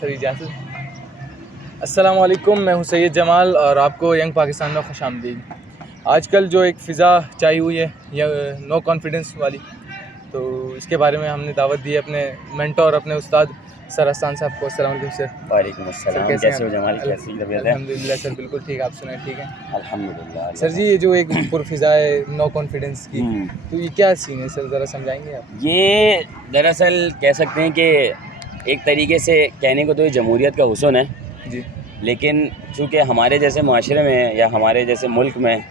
Sir इजाज़त। अस्सलामु अलैकुम, मैं हूँ सैयद जमाल और आपको यंग पाकिस्तान में खुशामदीद। आजकल जो एक फ़िज़ा छाई हुई है या नो कॉन्फिडेंस वाली, तो इसके बारे में हमने दावत दी है अपने मेंटर, अपने उस्ताद सर अहसान साहब को। अस्सलाम वालेकुम सर। वालेकुम सर अस्सलाम, कैसे हैं कैसे हो जमाल, आप? कैसी तबीयत है? अल्हम्दुलिल्लाह सर, बिल्कुल ठीक। आप सुनाएं, ठीक हैं? अल्हम्दुलिल्लाह, अल्लाह सर का जी, ये जो एक पुरफ़िज़ा है नो कॉन्फिडेंस की, हुँ, तो ये क्या सीन है सर, ज़रा समझाएंगे आप? ये दरअसल कह सकते हैं कि एक तरीके से कहने को तो ये जमहूरियत का हुस्न है, जी। लेकिन चूँकि हमारे जैसे माशरे में या हमारे जैसे मुल्क में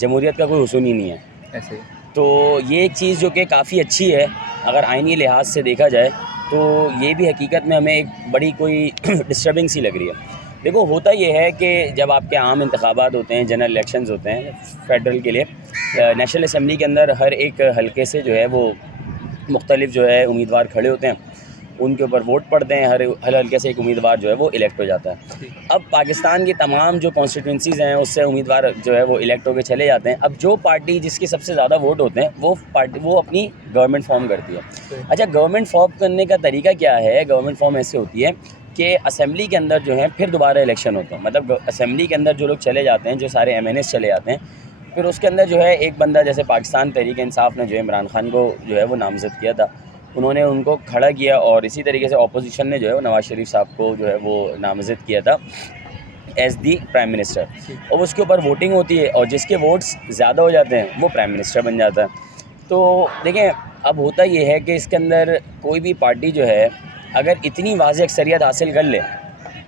जमहूरियत का कोई हुस्न ही नहीं है। ऐसे ही। तो ये एक चीज़ जो कि काफ़ी अच्छी है, अगर आइनी लिहाज से देखा जाए, तो ये भी हकीकत में हमें एक बड़ी कोई डिस्टर्बिंग सी लग रही है। देखो, होता ये है कि जब आपके आम इंतखाबात होते हैं, जनरल इलेक्शंस होते हैं फेडरल के लिए, नेशनल असम्बली के अंदर हर एक हलके से जो है वो मुख्तलिफ जो है उम्मीदवार खड़े होते हैं, उनके ऊपर वोट पड़ते हैं, हर हलके से एक उम्मीदवार जो है वो इलेक्ट हो जाता है। ठीक। अब पाकिस्तान की तमाम जो कॉन्स्टिट्यूंसीज़ हैं, उससे उम्मीदवार जो है वो इलेक्ट होकर चले जाते हैं। अब जो पार्टी जिसके सबसे ज़्यादा वोट होते हैं, वो अपनी गवर्नमेंट फॉर्म करती है। सही। अच्छा, गवर्नमेंट फॉर्म करने का तरीका क्या है? गवर्नमेंट फॉर्म ऐसे होती है कि असेंबली के अंदर जो है फिर दोबारा इलेक्शन होते हैं। मतलब असेंबली के अंदर जो लोग चले जाते हैं, जो सारे एमएनएस चले जाते हैं, फिर उसके अंदर जो है एक बंदा, जैसे पाकिस्तान तहरीक इंसाफ ने जो है इमरान खान को जो है वो नामज़द किया था, उन्होंने उनको खड़ा किया, और इसी तरीके से अपोजिशन ने जो है वो नवाज़ शरीफ साहब को जो है वो नामज़द किया था एज़ दी प्राइम मिनिस्टर। ठीक। और उसके ऊपर वोटिंग होती है, और जिसके वोट्स ज़्यादा हो जाते हैं वो प्राइम मिनिस्टर बन जाता है। तो देखें, अब होता ये है कि इसके अंदर कोई भी पार्टी जो है, अगर इतनी वाज़ेह अक्सरियत हासिल कर ले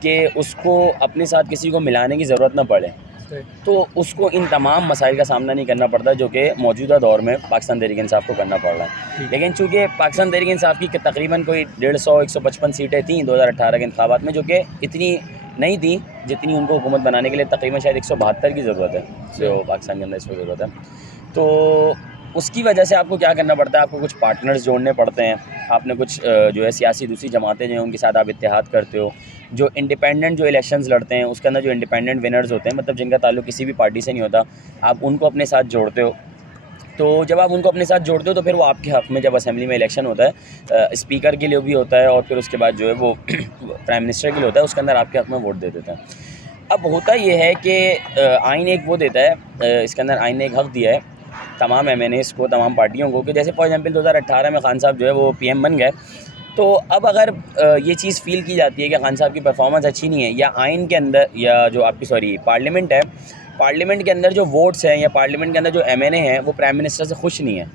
कि उसको अपने साथ किसी को मिलाने की ज़रूरत ना पड़े, सही। तो उसको इन तमाम मसाइल का सामना नहीं करना पड़ता जो कि मौजूदा दौर में पाकिस्तान तहरीक इंसाफ को करना पड़ रहा है। ठीक। लेकिन चूँकि पाकिस्तान तहरीक इंसाफ की तकरीबन कोई 150-155 सीटें थीं 2018 के इंतखाबात में, जो कि इतनी नहीं थी जितनी उनको हुकूमत बनाने के लिए तकरीबन शायद 172 की ज़रूरत है, जो पाकिस्तान के अंदर इसको ज़रूरत है। तो उसकी वजह से आपको क्या करना पड़ता है, आपको कुछ पार्टनर्स जोड़ने पड़ते हैं, आपने कुछ जो है सियासी दूसरी जमातें जो हैं उनके साथ आप इत्तेहाद करते हो। जो इंडिपेंडेंट जो इलेक्शंस लड़ते हैं उसके अंदर जो इंडिपेंडेंट विनर्स होते हैं, मतलब जिनका ताल्लुक किसी भी पार्टी से नहीं होता, आप उनको अपने साथ जोड़ते हो। तो जब आप उनको अपने साथ जोड़ते हो तो फिर वो आपके हक़ में, जब असेंबली में इलेक्शन होता है, स्पीकर के लिए भी होता है और फिर उसके बाद जो है वो प्राइम मिनिस्टर के लिए होता है, उसके अंदर आपके हक़ में वोट दे देता है। अब होता ये है कि आइन एक वो देता है, इसके अंदर आइन ने एक हक़ दिया है तमाम एमएनएस को, तमाम पार्टियों को, कि जैसे फॉर एग्जांपल 2018 में खान साहब जो है वो पीएम बन गए, तो अब अगर ये चीज़ फ़ील की जाती है कि खान साहब की परफॉर्मेंस अच्छी नहीं है, या आइन के अंदर, या जो आपकी पार्लियामेंट है, पार्लियामेंट के अंदर जो वोट्स हैं, या पार्लियामेंट के अंदर जो एमएनए हैं वो प्राइम मिनिस्टर से खुश नहीं है,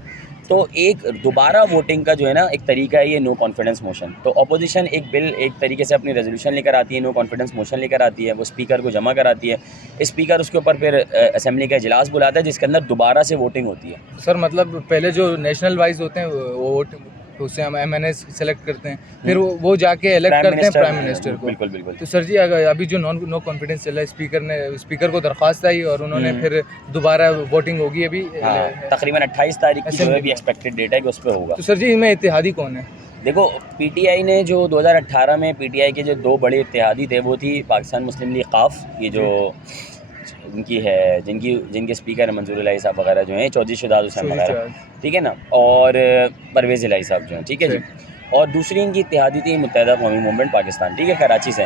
तो एक दोबारा वोटिंग का जो है ना एक तरीका है ये नो कॉन्फिडेंस मोशन। तो अपोजिशन एक बिल, एक तरीके से अपनी रेजोल्यूशन लेकर आती है, नो कॉन्फिडेंस मोशन लेकर आती है, वो स्पीकर को जमा कराती है, स्पीकर उसके ऊपर फिर असेंबली का इजलास बुलाता है, जिसके अंदर दोबारा से वोटिंग होती है। तो सर मतलब पहले जो नेशनल वाइज होते हैं वो वोट, तो उससे हम एमएनएस सेलेक्ट करते हैं, फिर वो जाके इलेक्ट करते हैं प्राइम मिनिस्टर को। बिल्कुल बिल्कुल। तो सर जी, अगर अभी जो नो कॉन्फिडेंस चल रहा है, स्पीकर को दरख्वास्त आई और उन्होंने फिर दोबारा वोटिंग होगी अभी। हाँ, तकरीबन 28 तारीख की जो है भी एक्सपेक्टेड डेट है कि उस पर होगा। तो सर जी, इनमें इत्तेहादी कौन है? देखो, पीटीआई ने जो 2018 में पीटीआई के जो दो बड़े इत्तेहादी थे वो थी पाकिस्तान मुस्लिम लीग काफ, ये जो इनकी है, जिनके स्पीकर हैं मंजूर इलाही साहब वगैरह जो हैं, चौधरी शहजाद हुसैन वगैरह, ठीक है ना, और परवेज़ इलाही साहब जो हैं, ठीक है जी। और दूसरी इनकी इत्तेहादी थी मुत्तहिदा कौमी मूवमेंट पाकिस्तान, ठीक है, कराची से।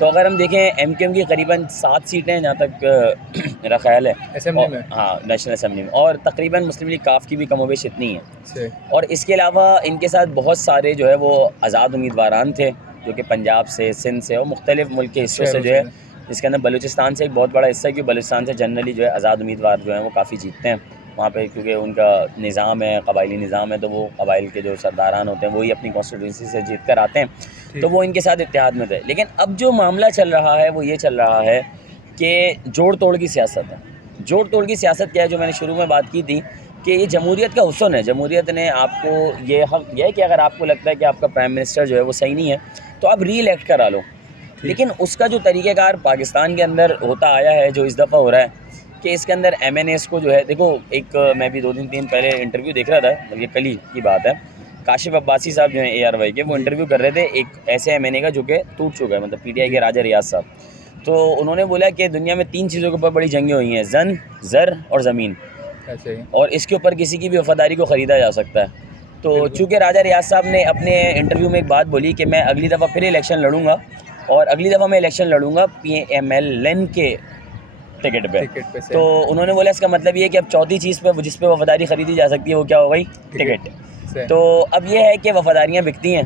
तो अगर हम देखें एमक्यूएम की करीबन 7 सीटें हैं जहाँ तक मेरा ख्याल है असेंबली में। हाँ, नेशनल असेंबली में, और तकरीबन मुस्लिम लीग काफ की भी कमोबेश इतनी है। सही। और इसके अलावा इनके साथ बहुत सारे जो है वो आज़ाद उम्मीदवारान थे, जो कि पंजाब से, सिंध से और मुख्तलिफ मुल्क के हिस्सों से जो है, जिसके अंदर बलूचिस्तान से एक बहुत बड़ा हिस्सा है, क्योंकि बलूचिस्तान से जनरली जो है आज़ाद उम्मीदवार जो हैं वो काफ़ी जीतते हैं वहाँ पे, क्योंकि उनका निज़ाम है, कबायली निज़ाम है, तो वो कबाइल के जो सरदारान होते हैं वही अपनी कॉन्स्टिट्यूंसी से जीत कर आते हैं, तो वो इनके साथ इत्तेहाद में थे। लेकिन अब जो मामला चल रहा है वो ये चल रहा है कि जोड़ तोड़ की सियासत है। जोड़ तोड़ की सियासत क्या है, जो मैंने शुरू में बात की थी कि ये जमहूरियत का हुस्न है। जमहूरियत ने आपको ये हक़ दिया है कि अगर आपको लगता है कि आपका प्राइम मिनिस्टर जो है वो सही नहीं है, तो आप री इलेक्ट करा लो। लेकिन उसका जो तरीक़ेकार पाकिस्तान के अंदर होता आया है, जो इस दफ़ा हो रहा है कि इसके अंदर एमएनएस को जो है, देखो, एक मैं भी 2 दिन पहले इंटरव्यू देख रहा था, बल्कि कल ही की बात है, काशिफ अब्बासी साहब जो हैं एआरवाई के, वो इंटरव्यू कर रहे थे एक ऐसे एमएनए का जो कि टूट चुका है, मतलब पीटीआई के राजा रियाज साहब। तो उन्होंने बोला कि दुनिया में 3 चीज़ों के ऊपर बड़ी जंगें हुई हैं, ज़र और ज़मीन, ऐसे ही। और इसके ऊपर किसी की भी वफ़ादारी को ख़रीदा जा सकता है। तो चूँकि राजा रियाज साहब ने अपने इंटरव्यू में एक बात बोली कि मैं अगली दफ़ा फिर इलेक्शन लड़ूंगा, और अगली दफ़ा मैं इलेक्शन लड़ूंगा PMLN के टिकट पे। से। तो उन्होंने बोला इसका मतलब ये है कि अब चौथी चीज़ पे जिस पे वफादारी ख़रीदी जा सकती है वो क्या हो गई? टिकट। से। तो अब ये है कि वफादारियाँ बिकती हैं,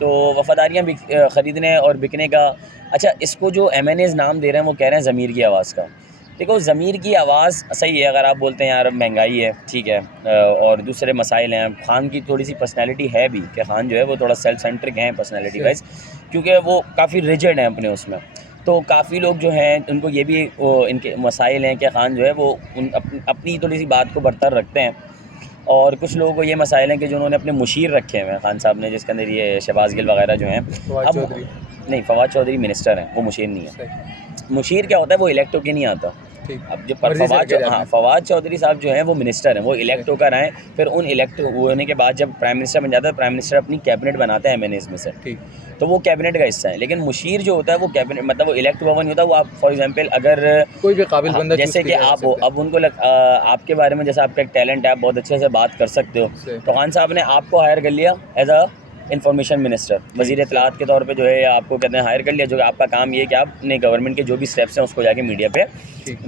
तो वफादारियाँ ख़रीदने और बिकने का, अच्छा इसको जो MNAs नाम दे रहे हैं वो कह रहे हैं ज़मीर की आवाज़ का। देखो ज़मीर की आवाज़ सही है, अगर आप बोलते हैं यार महंगाई है, ठीक है, और दूसरे मसाइल हैं। खान की थोड़ी सी पर्सनैलिटी है भी, कि खान जो है वो थोड़ा सेल्फ सेंट्रिक हैं पर्सनैलिटी वाइज, क्योंकि वो काफ़ी रिजिड हैं अपने उसमें। तो काफ़ी लोग जो हैं उनको ये भी इनके मसाइल हैं कि खान जो है वो अपनी थोड़ी सी बात को बरतर रखते हैं, और कुछ लोगों को ये मसाइल हैं कि जो उन्होंने अपने मुशीर रखे हुए हैं खान साहब ने, जिसके अंदर ये शहबाज गिल वगैरह जो हैं। अब नहीं, फवाद चौधरी मिनिस्टर हैं, वो मुशीर नहीं है। मुशीर क्या होता है, वो इलेक्ट होके नहीं आता। अब जो फवाद चौधरी साहब जो हैं वो मिनिस्टर हैं, वो इलेक्ट होकर आए, फिर उन इलेक्ट होने के बाद जब प्राइम मिनिस्टर बन जाता है, प्राइम मिनिस्टर अपनी कैबिनेट बनाता है MNAs में से, तो वो कैबिनेट का हिस्सा है। लेकिन मुशीर जो होता है वो कैबिनेट, मतलब वो इलेक्ट हुआ नहीं होता, वो आप फॉर एग्जांपल अगर कोई भी काबिल बंदा जैसे कि आप हो, अब उनको आपके बारे में जैसे आपका एक टैलेंट है, आप बहुत अच्छे से बात कर सकते हो, तो खान साहब ने आपको हायर कर लिया एज अ इंफॉर्मेशन मिनिस्टर, वज़ीर इत्तलात के तौर पे जो है आपको कहते हैं हायर कर लिया, जो आपका काम ये है कि आपने गवर्नमेंट के जो भी स्टेप्स हैं उसको जाके मीडिया पे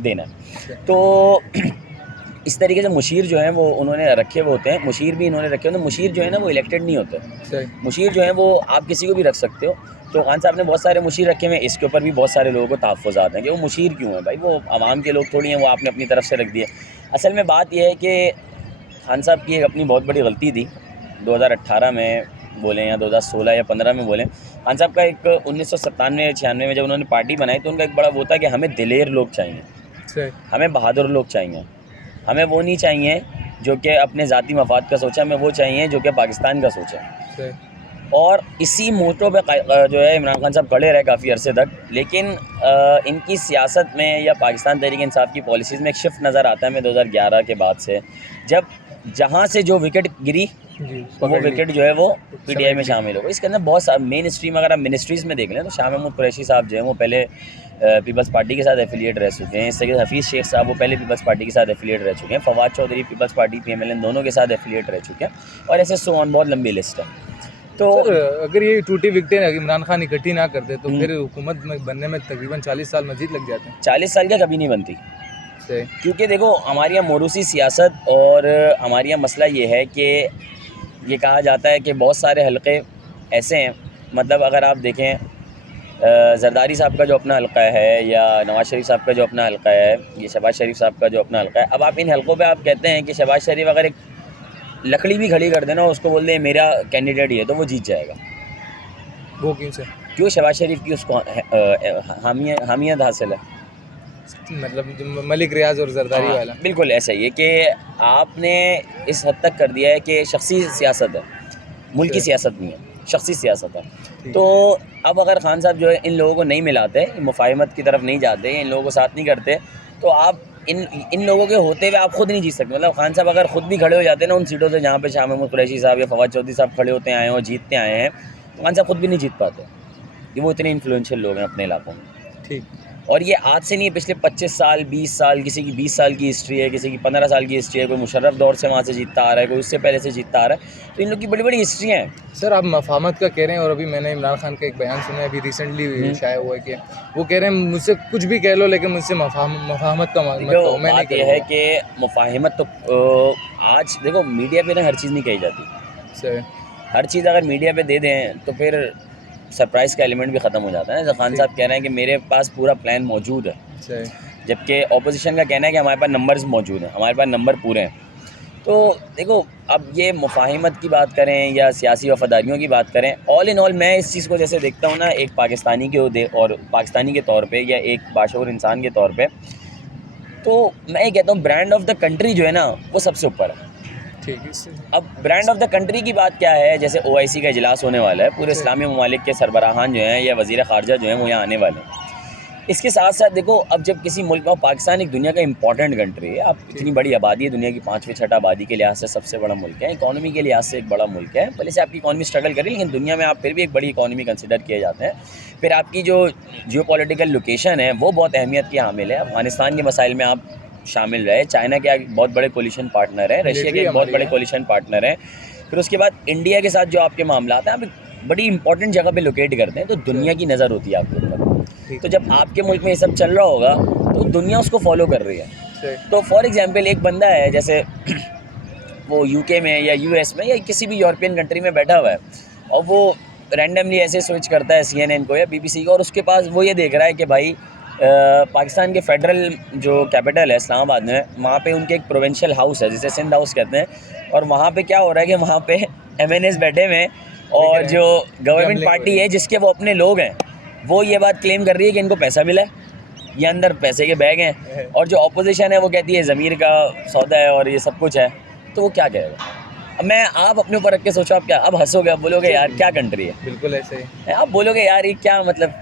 देना है। तो इस तरीके से मुशीर जो हैं वो उन्होंने रखे हुए होते हैं, मुशीर भी इन्होंने रखे होते हैं। मुशीर जो है ना वो इलेक्टेड नहीं होते, मुशीर जो है वो आप किसी को भी रख सकते हो। तो खान साहब ने बहुत सारे मुशीर रखे हुए हैं, इसके ऊपर भी बहुत सारे लोगों को तहफ़्फ़ुज़ात हैं कि वो मुशीर क्यों है भाई, वो आवाम के लोग थोड़ी हैं, वो आपने अपनी तरफ से रख दिए। असल में बात यह है कि खान साहब की एक अपनी बहुत बड़ी गलती थी, 2018 में बोलें या 2016 या 15 में बोलें। खान साहब का एक 1997-96 में जब उन्होंने पार्टी बनाई तो उनका एक बड़ा वो था कि हमें दिलेर लोग चाहिए, हमें बहादुर लोग चाहिए, हमें वो नहीं चाहिए जो कि अपने ज़ाती मफाद का सोचा, हमें वो चाहिए जो कि पाकिस्तान का सोचा। और इसी मोटो पे जो है इमरान खान साहब खड़े रहे काफ़ी अरसे तक। लेकिन इनकी सियासत में या पाकिस्तान तहरीक इंसाफ की पॉलिसीज़ में एक शिफ्ट नज़र आता है हमें 2011 के बाद से, जब जहाँ से जो विकेट गिरी वो विकेट जो है वो PTI में शामिल हो गई। इसके अंदर बहुत सारे मेन स्ट्रीम, अगर आप मिनिस्ट्रीज़ में देख लें तो शाह महमूद कुरैशी साहब जो हैं वो पहले पीपल्स पार्टी के साथ एफिलिएट रह चुके हैं। इस तरीके से हफीज़ शेख साहब वो पहले पीपल्स पार्टी के साथ एफिलिएट रह चुके हैं। Fawad Chaudhry Peoples Party PMLN दोनों के साथ एफिलिएट रह चुके हैं, और ऐसे सो ऑन बहुत लंबी लिस्ट है। तो अगर ये टूटी विकटें इमरान खान इकट्ठी ना करते तो फिर हुकूमत में बनने में तकरीबन 40 साल मजीद लग जाते हैं। 40 साल क्या कभी नहीं बनती, क्योंकि देखो हमारी यहाँ मोरूसी सियासत और हमारे यहाँ मसला ये है कि ये कहा जाता है कि बहुत सारे हलक़े ऐसे हैं, मतलब अगर आप देखें जरदारी साहब का जो अपना हल्का है, या नवाज शरीफ साहब का जो अपना हल्का है, ये शहबाज शरीफ साहब का जो अपना हल्का है। अब आप इन हल्कों पे आप कहते हैं कि शहबाज शरीफ अगर एक लकड़ी भी खड़ी कर देना, उसको बोल दे मेरा कैंडिडेट ही है, तो वो जीत जाएगा। वो क्यों से? क्यों? शहबाज शरीफ की उसको हामियत हासिल है, मतलब मलिक रियाज और जरदारी वाला। बिल्कुल ऐसा ही है कि आपने इस हद तक कर दिया है कि शख्सी सियासत है, मुल्क की सियासत नहीं है, शख्सी सियासत है। तो अब अगर खान साहब जो है इन लोगों को नहीं मिलाते, मुफाहिमत की तरफ नहीं जाते, इन लोगों को साथ नहीं करते, तो आप इन लोगों के होते हुए आप खुद नहीं जीत सकते। मतलब खान साहब अगर खुद भी खड़े हो जाते हैं ना उन सीटों से जहाँ पे शाह महमूद कुरैशी साहब या फवाद चौधरी साहब खड़े होते आए हैं और जीतते आए हैं, तो खान साहब खुद भी नहीं जीत पाते, कि वो इतने इन्फ्लुएंशियल लोग हैं अपने इलाकों में। ठीक। और ये आज से नहीं, पिछले 25 साल 20 साल, किसी की 20 साल की हिस्ट्री है, किसी की 15 साल की हिस्ट्री है, कोई मुशर्रफ दौर से वहाँ से जीतता आ रहा है, कोई उससे पहले से जीतता आ रहा है। तो इन लोग की बड़ी बड़ी हिस्ट्री हैं। सर आप मफाहमत का कह रहे हैं, और अभी मैंने इमरान खान का एक बयान सुना है, अभी रिसेंटली शाया हुआ है कि वो कह रहे हैं मुझसे कुछ भी कह लो लेकिन मुझसे मफाहमत का बात यह है कि मुफाहमत तो आज देखो मीडिया पे ना हर चीज़ नहीं कही जाती सर। हर चीज़ अगर मीडिया पे दे दें तो फिर सरप्राइज़ का एलिमेंट भी ख़त्म हो जाता है। खान साहब कह रहे हैं कि मेरे पास पूरा प्लान मौजूद है, जबकि ऑपोजिशन का कहना है कि हमारे पास नंबर्स मौजूद हैं, हमारे पास नंबर पूरे हैं। तो देखो अब ये मुफाहिमत की बात करें या सियासी वफादारियों की बात करें, ऑल इन ऑल मैं इस चीज़ को जैसे देखता हूँ ना, एक पाकिस्तानी के तौर पे या एक बाशऊर इंसान के तौर पे, तो मैं ये कहता हूँ ब्रांड ऑफ द कंट्री जो है ना वो सबसे ऊपर है। ठीक है। अब ब्रांड ऑफ द कंट्री की बात क्या है, जैसे OIC का इजलास होने वाला है, पूरे इस्लामी ममालिक के सरबराहान जो हैं या वज़ीर ख़ारजा जो हैं वो यहाँ आने वाले हैं। इसके साथ साथ देखो अब जब किसी मुल्क में, पाकिस्तान एक दुनिया का इंपॉर्टेंट कंट्री है, अब इतनी बड़ी आबादी है, दुनिया की 5वीं-6वीं आबादी के लिहाज से सबसे बड़ा मुल्क है, इकॉनमी के लिहाज से एक बड़ा मुल्क है। भले से आपकी इकॉनमी स्ट्रगल करे लेकिन दुनिया में आप फिर भी एक बड़ी इकॉनमी कंसिडर किए जाते हैं। फिर आपकी जो जियोपॉलिटिकल लोकेशन है वो बहुत अहमियत की हामिल है। अफगानिस्तान के मसाइल में आप शामिल रहे, चाइना के बहुत बड़े कोलिशन पार्टनर हैं, रशिया के बहुत बड़े कोलिशन पार्टनर हैं, फिर उसके बाद इंडिया के साथ जो आपके मामला हैं, आप एक बड़ी इंपॉर्टेंट जगह पे लोकेट करते हैं, तो दुनिया की नज़र होती है आपके ऊपर। तो जब आपके मुल्क में ये सब चल रहा होगा तो दुनिया उसको फॉलो कर रही है। तो फॉर एग्जांपल एक बंदा है जैसे वो यूके में या यूएस में या किसी भी यूरोपियन कंट्री में बैठा हुआ है और वो रैंडमली ऐसे स्विच करता है CNN को या BBC को, और उसके पास वो ये देख रहा है कि भाई पाकिस्तान के फेडरल जो कैपिटल है इस्लामाबाद में, वहाँ पे उनके एक प्रोविंशियल हाउस है जिसे सिंध हाउस कहते हैं, और वहाँ पे क्या हो रहा है कि वहाँ पे MNAs बैठे हुए हैं और जो गवर्नमेंट पार्टी है जिसके वो अपने लोग हैं वो ये बात क्लेम कर रही है कि इनको पैसा मिला है, ये अंदर पैसे के बैग हैं, और जो अपोजिशन है वो कहती है ज़मीर का सौदा है और ये सब कुछ है। तो वो क्या कहेगा? अब आप अपने ऊपर रख के सोचो, आप क्या अब हंसोगे, आप बोलोगे यार क्या कंट्री है। बिल्कुल ऐसे ही आप बोलोगे यार ये क्या, मतलब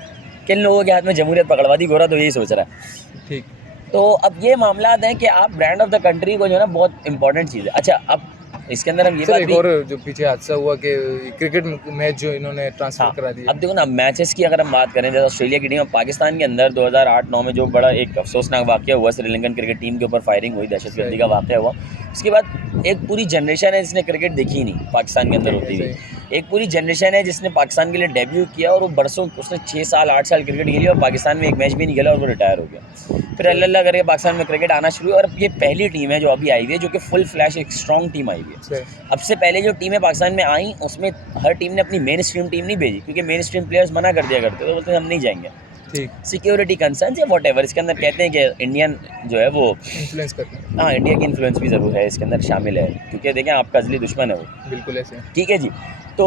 किन लोगों के हाथ में जमहूरियत पकड़वा दी, गोरा तो यही सोच रहा है। ठीक। तो अब ये मामला हैं कि आप ब्रांड ऑफ द कंट्री को जो है ना, बहुत इंपॉर्टेंट चीज़ है। अच्छा, अब इसके अंदर हम ये बात एक और जो पीछे हादसा हुआ कि क्रिकेट मैच जो इन्होंने ट्रांसफर करा दिया। अब देखो ना, मैचेस की अगर हम बात करें, जैसे ऑस्ट्रेलिया की टीम, पाकिस्तान के अंदर 2008-9 में जो बड़ा एक अफसोसनाक वाक़या हुआ, श्रीलंकन क्रिकेट टीम के ऊपर फायरिंग हुई, दहशतगर्दी का वाक़या हुआ, उसके बाद एक पूरी जनरेशन है जिसने क्रिकेट देखी नहीं पाकिस्तान के अंदर होती हुई। एक पूरी जनरेशन है जिसने पाकिस्तान के लिए डेब्यू किया और वो बरसों, उसने 6 साल 8 साल क्रिकेट खेली और पाकिस्तान में एक मैच भी नहीं खेला और वो रिटायर हो गया। फिर अल्लाह करके पाकिस्तान में क्रिकेट आना शुरू हुआ और ये पहली टीम है जो अभी आई हुई है जो कि फुल फ्लैश एक स्ट्रॉन्ग टीम आई हुई है। अब से पहले जो टीमें पाकिस्तान में आई उसमें हर टीम ने अपनी मेन स्ट्रीम टीम नहीं भेजी, क्योंकि मेन स्ट्रीम प्लेयर्स मना कर दिया करते, तो बोलते हैं हम नहीं जाएंगे, ठीक, सिक्योरिटी कंसर्न्स या वॉट एवर। इसके अंदर कहते हैं कि इंडियन जो है वो इन्फ्लुएंस करते हैं। हाँ, इंडिया की इन्फ्लुएंस भी ज़रूर है इसके अंदर शामिल है, क्योंकि देखें आपका असली दुश्मन है वो। बिल्कुल ऐसे। ठीक है जी। तो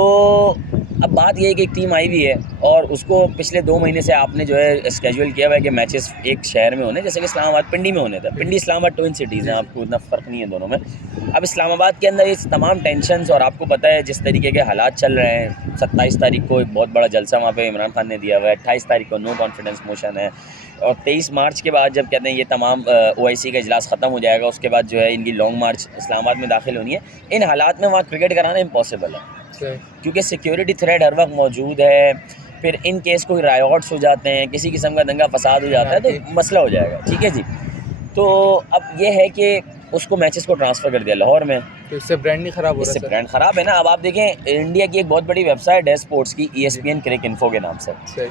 अब बात ये है कि एक टीम आई हुई है और उसको पिछले 2 महीने से आपने जो है स्केड्यूल किया हुआ है कि मैचेस एक शहर में होने, जैसे कि इस्लामाबाद पिंडी में होने थे। पिंडी इस्लामाबाद ट्विन सिटीज़ हैं, आपको इतना फ़र्क नहीं है दोनों में। अब इस्लामाबाद के अंदर ये तमाम टेंशन्स, और आपको पता है जिस तरीके के हालात चल रहे हैं, 27 तारीख को एक बहुत बड़ा जलसा वहाँ पे इमरान खान ने दिया हुआ है, 28 तारीख को नो कॉन्फिडेंस मोशन है, और 23 मार्च के बाद जब कहते हैं ये तमाम OIC का इजलास ख़त्म हो जाएगा, उसके बाद जो है इनकी लॉन्ग मार्च इस्लामाबाद में दाखिल होनी है। इन हालात में वहाँ क्रिकेट कराना इम्पॉसिबल है, क्योंकि सिक्योरिटी थ्रेट हर वक्त मौजूद है। फिर इन केस कोई रायट्स हो जाते हैं, किसी किस्म का दंगा फसाद हो जाता है, तो मसला हो जाएगा। ठीक है जी। तो अब ये है कि उसको मैचेस को ट्रांसफ़र कर दिया लाहौर में, तो इससे ब्रांड नहीं ख़राब हो रहा? इससे ब्रांड ख़राब है ना। अब आप देखें, इंडिया की एक बहुत बड़ी वेबसाइट है स्पोर्ट्स की, ESPN क्रिक इन्फो के नाम से,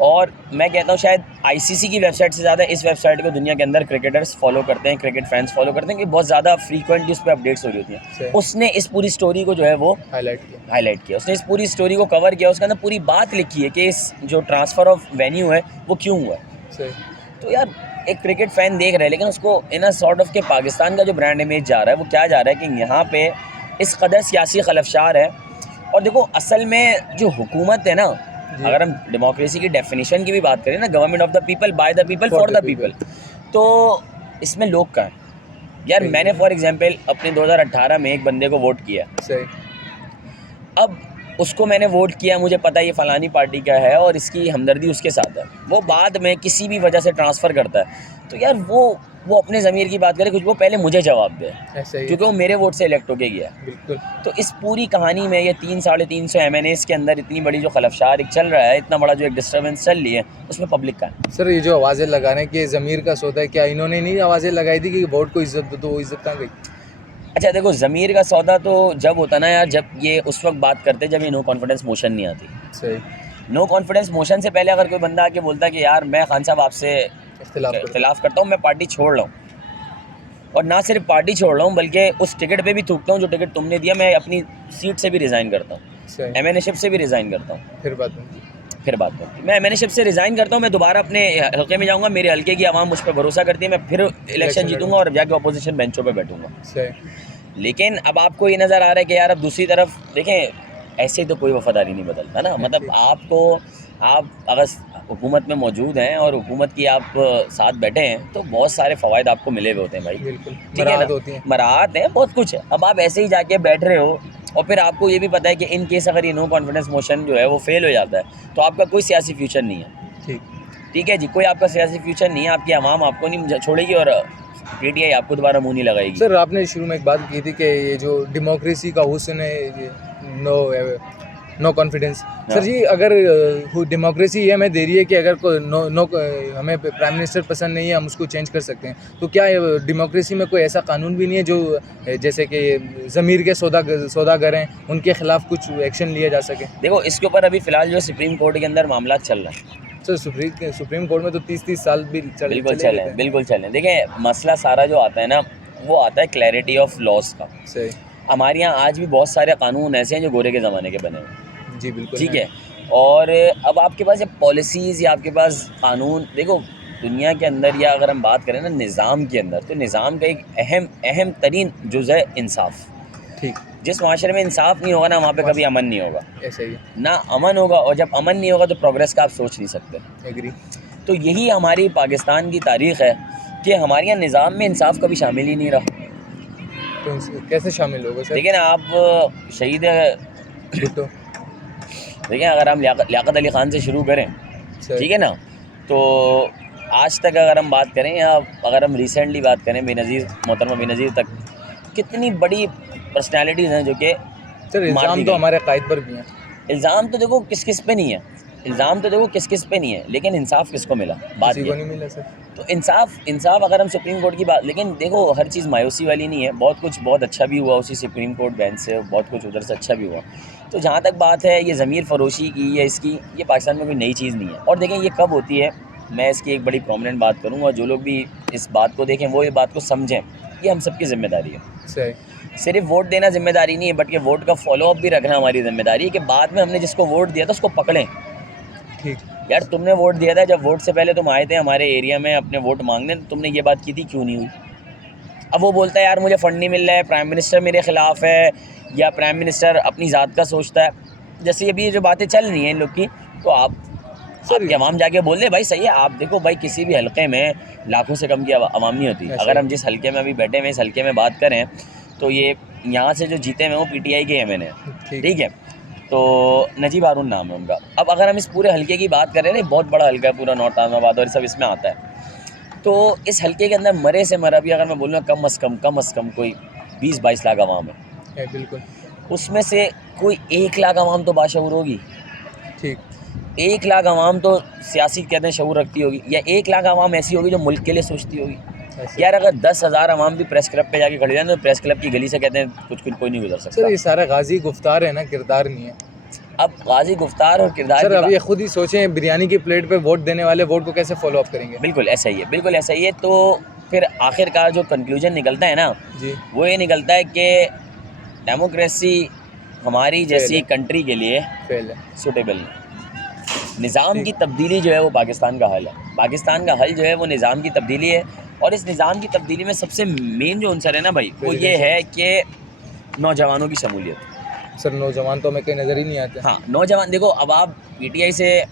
और मैं कहता हूँ शायद ICC की वेबसाइट से ज़्यादा इस वेबसाइट को दुनिया के अंदर क्रिकेटर्स फॉलो करते हैं, क्रिकेट फैंस फॉलो करते हैं, कि बहुत ज़्यादा फ्रीक्वेंटली उस पर अपडेट्स हो रही होती हैं। उसने इस पूरी स्टोरी को जो है वो हाईलाइट किया, उसने इस पूरी स्टोरी को कवर किया, उसके अंदर पूरी बात लिखी है कि इस जो ट्रांसफ़र ऑफ वेन्यू है वो क्यों हुआ है। तो यार एक क्रिकेट फ़ैन देख रहा है, लेकिन उसको इन अ सॉर्ट ऑफ के पाकिस्तान का जो ब्रांड इमेज जा रहा है वो क्या जा रहा है कि यहाँ पे इस कदर सियासी खलफशार है। और देखो असल में जो हुकूमत है ना, अगर हम डेमोक्रेसी की डेफिनेशन की भी बात करें ना, government of the people, by the people, for the people, तो इसमें लोग का है यार। मैंने फॉर एग्जांपल अपने 2018 में एक बंदे को वोट किया, अब उसको मैंने वोट किया, मुझे पता है ये फ़लानी पार्टी का है और इसकी हमदर्दी उसके साथ है, वो बाद में किसी भी वजह से ट्रांसफ़र करता है, तो यार वो अपने ज़मीर की बात करे कुछ, वो पहले मुझे जवाब दे, क्योंकि वो मेरे वोट से इलेक्ट होके गया। बिल्कुल। तो इस पूरी कहानी में ये 300-350 MNAs के अंदर इतनी बड़ी जो खलफशार एक चल रहा है, इतना बड़ा जो एक डिस्टर्बेंस चल रही है, उसमें पब्लिक का है। सर ये जो आवाज़ें लगाने के ज़मीर का सौदा है, क्या इन्होंने नहीं आवाज़ें लगाई थी कि वोट को इज्जत दो, तो वो इज्जत कहाँ गई? अच्छा देखो, ज़मीर का सौदा तो जब होता ना यार, जब ये उस वक्त बात करते जब ये नो कॉन्फिडेंस मोशन नहीं आती। सही। नो कॉन्फिडेंस मोशन से पहले अगर कोई बंदा आके बोलता है कि यार मैं खान साहब आपसे इख्तिलाफ़ करता हूँ, मैं पार्टी छोड़ रहा हूँ, और ना सिर्फ पार्टी छोड़ रहा हूँ बल्कि उस टिकट पे भी थूकता हूँ जो टिकट तुमने दिया, मैं अपनी सीट से भी रिज़ाइन करता हूँ, MNA-शिप से भी रिज़ाइन करता हूँ, फिर बात बनती, मैं MNA-शिप से रिज़ाइन करता हूँ, मैं दोबारा अपने हल्के में जाऊँगा, मेरे हल्के की आवाम मुझ पर भरोसा करती है, मैं फिर इलेक्शन जीतूँगा और जाके अपोजिशन बेंचों पर बैठूँगा। लेकिन अब आपको ये नज़र आ रहा है कि यार अब दूसरी तरफ देखें, ऐसे ही तो कोई वफादारी नहीं बदलता ना। मतलब आप अगर हुकूमत में मौजूद हैं और हुकूमत की आप साथ बैठे हैं, तो बहुत सारे फ़वाइद आपको मिले हुए होते हैं भाई। बिल्कुल, ठीक है ना, मराहत है, बहुत कुछ है। अब आप ऐसे ही जाके बैठ रहे हो और फिर आपको ये भी पता है कि इन केस अगर ये नो कॉन्फिडेंस मोशन जो है वो फेल हो जाता है, तो आपका कोई सियासी फ्यूचर नहीं है। ठीक है जी, कोई आपका सियासी फ्यूचर नहीं है, आपकी आवाम आपको नहीं छोड़ेगी और PTI आपको दोबारा मुँह नहीं लगाएगी। सर आपने शुरू में एक बात की थी कि ये जो डेमोक्रेसी का हुस्न है, ये नो कॉन्फिडेंस। सर जी, अगर डेमोक्रेसी ये हमें दे रही है कि अगर हमें प्राइम मिनिस्टर पसंद नहीं है हम उसको चेंज कर सकते हैं, तो क्या डेमोक्रेसी में कोई ऐसा कानून भी नहीं है जो जैसे कि ज़मीर के सौदागर हैं उनके खिलाफ कुछ एक्शन लिया जा सके? देखो, इसके ऊपर अभी फ़िलहाल जो सुप्रीम कोर्ट के अंदर मामला चल रहा है। सर सुप्रीम कोर्ट में तो 30-30 साल भी बिल्कुल चलें, बिल्कुल चलें। देखिए, मसला सारा जो आता है ना, वो आता है क्लैरिटी ऑफ लॉस का। सही। हमारे यहाँ आज भी बहुत सारे कानून ऐसे हैं जो गोरे के ज़माने के बने हुए हैं। जी बिल्कुल। ठीक है। और अब आपके पास जब पॉलिसीज़ या आपके पास कानून, देखो दुनिया के अंदर या अगर हम बात करें ना निज़ाम के अंदर, तो निज़ाम का एक अहम तरीन जुज़ है इंसाफ। ठीक। जिस माशरे में इंसाफ नहीं होगा ना, वहाँ पे कभी अमन नहीं होगा। ऐसा ही है। ना अमन होगा, और जब अमन नहीं होगा तो प्रोग्रेस का आप सोच नहीं सकते। एग्री। तो यही हमारी पाकिस्तान की तारीख़ है कि हमारे यहाँ निज़ाम में इंसाफ कभी शामिल ही नहीं रहा। तो कैसे शामिल होगा सर? देखिए ना, आप शहीद भुट्टो। देखिए, अगर हम लियाकत अली ख़ान से शुरू करें, ठीक है ना, तो आज तक अगर हम बात करें या अगर हम रिसेंटली बात करें मोहतरमा बेनज़ीर तक, कितनी बड़ी पर्सनैलिटीज़ हैं जो कि सर इल्ज़ाम तो हमारे कायद पर भी हैं। इल्ज़ाम तो देखो किस किस पे नहीं है, लेकिन इंसाफ किसको मिला? बात किसी ये को नहीं मिला सर। तो इंसाफ अगर हम सुप्रीम कोर्ट की बात, लेकिन देखो हर चीज़ मायूसी वाली नहीं है। बहुत अच्छा भी हुआ उसी सुप्रीम कोर्ट बेंच से, बहुत कुछ उधर से अच्छा भी हुआ। तो जहाँ तक बात है ये ज़मीर फ़रोशी की या इसकी, ये पाकिस्तान में कोई नई चीज़ नहीं है। और देखें ये कब होती है, मैं इसकी एक बड़ी प्रोमिनेंट बात करूँगा, जो लोग भी इस बात को देखें वो ये बात को समझें, ये हम सबकी ज़िम्मेदारी है। सही। सिर्फ वोट देना ज़िम्मेदारी नहीं है, बट ये वोट का फॉलोअप भी रखना हमारी ज़िम्मेदारी है कि बाद में हमने जिसको वोट दिया था उसको पकड़ें। ठीक। यार तुमने वोट दिया था, जब वोट से पहले तुम आए थे हमारे एरिया में अपने वोट मांगने, तो तुमने ये बात की थी, क्यों नहीं हुई? अब वो बोलता है यार मुझे फ़ंड नहीं मिल रहा है, प्राइम मिनिस्टर मेरे ख़िलाफ़ है, या प्राइम मिनिस्टर अपनी ज़ात का सोचता है। जैसे अभी ये जो बातें चल रही हैं इन लोग की, तो आपके अवाम जाके बोल दे भाई सही है। आप देखो भाई, किसी भी हलके में लाखों से कम की अवाम नहीं होती। अगर हम जिस हलके में अभी बैठे हुए इस हलके में बात करें, तो ये यहाँ से जो जीते हुए वो PTI के MN है, ठीक है। तो नजीब हारून नाम है उनका। अब अगर हम इस पूरे हलके की बात करें ना, बहुत बड़ा हलका है, पूरा नॉर्थ आज़माबाद और सब इसमें आता है। तो इस हलके के अंदर मरे से मरा भी अगर मैं बोलूँ कम अज़ कम कोई 20-22 लाख आवाम है। बिल्कुल। उसमें से कोई 1 लाख आवाम तो बाशऊर होगी। ठीक। 1 लाख आवाम तो सियासी कहते हैं शऊर रखती होगी, या 1 लाख आवाम ऐसी होगी जो मुल्क के लिए सोचती होगी। यार अगर 10,000 आवाम भी प्रेस क्लब पे जाके खड़े जाए, तो प्रेस क्लब की गली से कहते हैं कुछ कोई नहीं गुजर सकता। सर ये सारा गाजी गुफ्तार है ना, किरदार नहीं है। अब गाजी गुफ्तार और किरदार सर अब ये खुद ही सोचें, बिरयानी की प्लेट पे वोट देने वाले वोट को कैसे फॉलो अप करेंगे? बिल्कुल ऐसा ही है। तो फिर आखिरकार जो कंक्लूजन निकलता है ना जी, वो ये निकलता है कि डेमोक्रेसी हमारी जैसी कंट्री के लिए फेल है, सूटेबल नहीं। निज़ाम की तब्दीली जो है वो पाकिस्तान का हल है। पाकिस्तान का हल जो है वो निज़ाम की तब्दीली है, और इस निज़ाम की तब्दीली में सबसे मेन जो अंसर है ना भाई, वो ये है कि नौजवानों की शमूलियत। सर नौजवान तो हमें कहीं नज़र ही नहीं आते। हाँ, नौजवान देखो, अब आप PTI से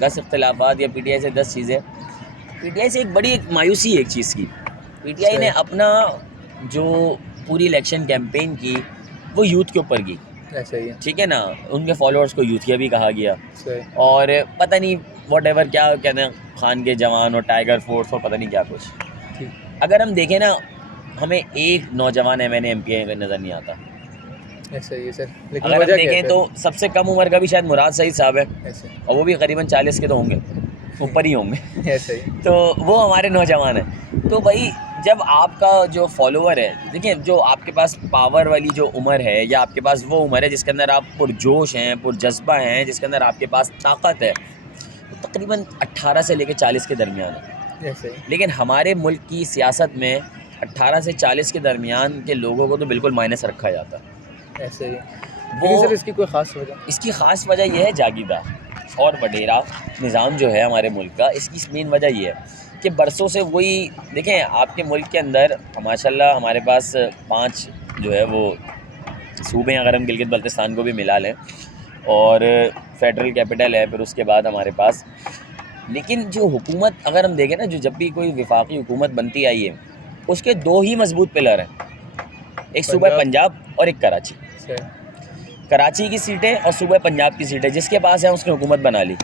10 इख्तिलाफ़ात या PTI से 10 चीज़ें, PTI से एक बड़ी मायूसी है एक चीज़ की। PTI ने अपना जो पूरी इलेक्शन कैंपेन की वो यूथ के ऊपर की। ऐसा ही है। ठीक है ना, उनके फॉलोअर्स को यूथिया भी कहा गया, सही। और पता नहीं व्हाटएवर क्या कहते हैं, खान के जवान और टाइगर फोर्स और पता नहीं क्या कुछ। ठीक। अगर हम देखें ना, हमें एक नौजवान MNA MPI नज़र नहीं आता। ऐसा ही है सर। लेकिन अगर हम वजह क्या है देखें तो सबसे कम उम्र का भी शायद मुराद सईद साहब है, ऐसे? और वो भी करीबन 40 के तो होंगे, ऊपर ही होंगे। ऐसा ही। तो वो हमारे नौजवान हैं। तो भाई जब आपका जो फॉलोअर है, देखिए जो आपके पास पावर वाली जो उम्र है, या आपके पास वो उम्र है जिसके अंदर आप पुरजोश हैं, पुरजज्बा हैं, जिसके अंदर आपके पास ताकत है, तो तकरीबन 18 से लेकर 40 के दरमियान है। ऐसे ही। लेकिन हमारे मुल्क की सियासत में 18 से 40 के दरमियान के लोगों को तो बिल्कुल माइनस रखा जाता है। ऐसे ही। वो सर इसकी कोई ख़ास वजह? इसकी ख़ास वजह यह है जागीरदार और वडेरा निज़ाम जो है हमारे मुल्क का। इसकी मेन वजह यह है कि बरसों से वही, देखें आपके मुल्क के अंदर माशाल्लाह हमारे पास 5 जो है वो सूबे हैं, अगर हम गिलगित बल्तिस्तान को भी मिला लें, और फेडरल कैपिटल है फिर उसके बाद हमारे पास। लेकिन जो हुकूमत अगर हम देखें ना, जो जब भी कोई वफाकी हुकूमत बनती आई है, उसके 2 ही मजबूत पिलर हैं, एक सूबा पंजाब और एक कराची। कराची की सीटें और सूबा पंजाब की सीटें जिसके पास है उसने हुकूमत बना ली।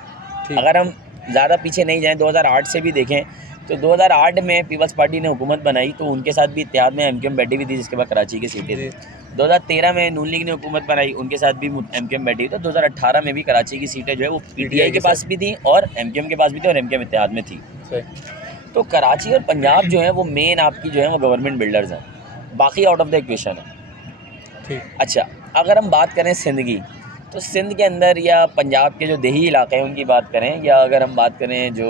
अगर हम ज़्यादा पीछे नहीं जाएं, 2008 से भी देखें तो 2008 में पीपल्स पार्टी ने हुकूमत बनाई तो उनके साथ भी इत्तेहाद में एमक्यूएम बैठी हुई थी, जिसके बाद कराची की सीटें थी। 2013 में नून लीग ने हुकूमत बनाई, उनके साथ भी एमक्यूएम बैठी हुई। तो 2018 में भी कराची की सीटें जो है वो पीटीआई के पास भी थी और एमक्यूएम के पास भी थी और एमक्यूएम इत्तेहाद में थी। तो कराची और पंजाब जो है वो मेन आपकी जो है वो गवर्नमेंट बिल्डर्स हैं, बाकी आउट ऑफ द इक्वेशन है। ठीक। अच्छा, अगर हम बात करें सिंध की, तो सिंध के अंदर या पंजाब के जो देही इलाके हैं उनकी बात करें, या अगर हम बात करें जो